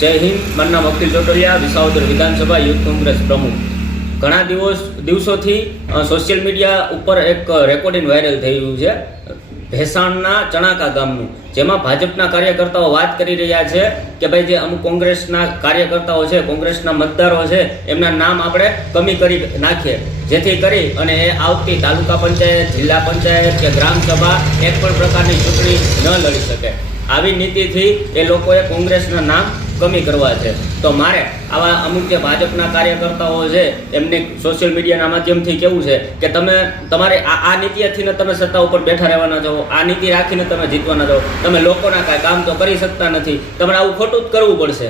જય હિન્દ. મારું નામ અખિલ ચોટલિયા, વિસાવદર વિધાનસભા યુથ કોંગ્રેસ પ્રમુખ. ઘણા દિવસોથી સોશિયલ મીડિયા ઉપર એક રેકોર્ડિંગ વાયરલ થઈ રહ્યું છે ભેસાણના ચણાકા ગામનું, જેમાં ભાજપના કાર્યકર્તાઓ વાત કરી રહ્યા છે કે ભાઈ જે અમુક કોંગ્રેસના કાર્યકર્તાઓ છે, કોંગ્રેસના મતદારો છે, એમના નામ આપણે કમી કરી નાખીએ, જેથી કરી અને એ આવતી તાલુકા પંચાયત, જિલ્લા પંચાયત કે ગ્રામસભા એક પણ પ્રકારની ચૂંટણી ન લડી શકે. આવી નીતિથી એ લોકોએ કોંગ્રેસના નામ કમી કરવા છે. તો મારે આવા અમુક જે ભાજપના કાર્યકર્તાઓ છે એમને સોશિયલ મીડિયાના માધ્યમથી કેવું છે કે તમે તમારે આ નીતિથી તમે સત્તા ઉપર બેઠા રહેવાના છો, આ નીતિ રાખીને તમે જીતવાના છો. તમે લોકોના કાંઈ કામ તો કરી શકતા નથી, તમારે આવું ખોટું જ કરવું પડશે.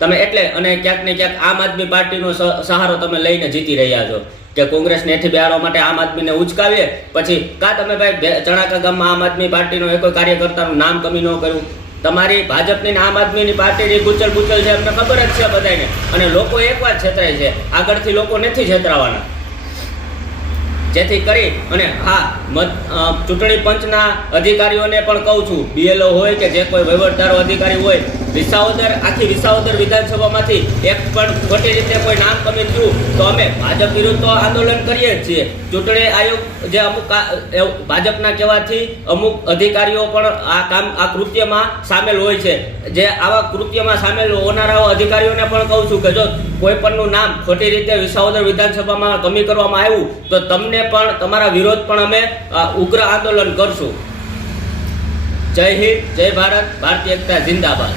તમે એટલે અને ક્યાંક ને ક્યાંક આમ આદમી પાર્ટીનો સહારો તમે લઈને જીતી રહ્યા છો કે કોંગ્રેસને એથી બેહાડવા માટે આમ આદમીને ઉચકાવીએ, પછી તમે ભાઈ ચણાકા ગામમાં આમ આદમી પાર્ટીનો એક કાર્યકર્તાનું નામ કમી ન કર્યું. તમારી ભાજપની આમ આદમીની પાર્ટીની ગુચલ છે, અમને ખબર જ છે બધાને. અને લોકો એક વાત છેતરાય છે, આગળથી લોકો નથી છેતરાવાના. જેથી કરી અને ચૂંટણી પંચના અધિકારીઓને પણ કહું છું, BLO હોય કે જે કોઈ વહીવટદારો અધિકારી હોય, આખી વિસાવદર વિધાનસભામાંથી એક પણ ખોટી રીતે કોઈ નામ કમી થયું તો અમે ભાજપ વિરુદ્ધ તો આંદોલન કરીએ જ છીએ. ચૂંટણી આયોગ જે અમુક ભાજપના કહેવાથી અમુક અધિકારીઓ પણ આ કૃત્યમાં સામેલ હોય છે. જે આવા કૃત્યમાં સામેલ હોનારા અધિકારીઓને પણ કહું છું કે જો કોઈ પણનું નામ ખોટી રીતે વિસાવદર વિધાનસભામાં કમી કરવામાં આવ્યું તો તમને પણ તમારા વિરોધ પણ અમે ઉગ્ર આંદોલન કરશું. જય હિન્દ, જય ભારત, ભારતીય એકતા જિંદાબાદ.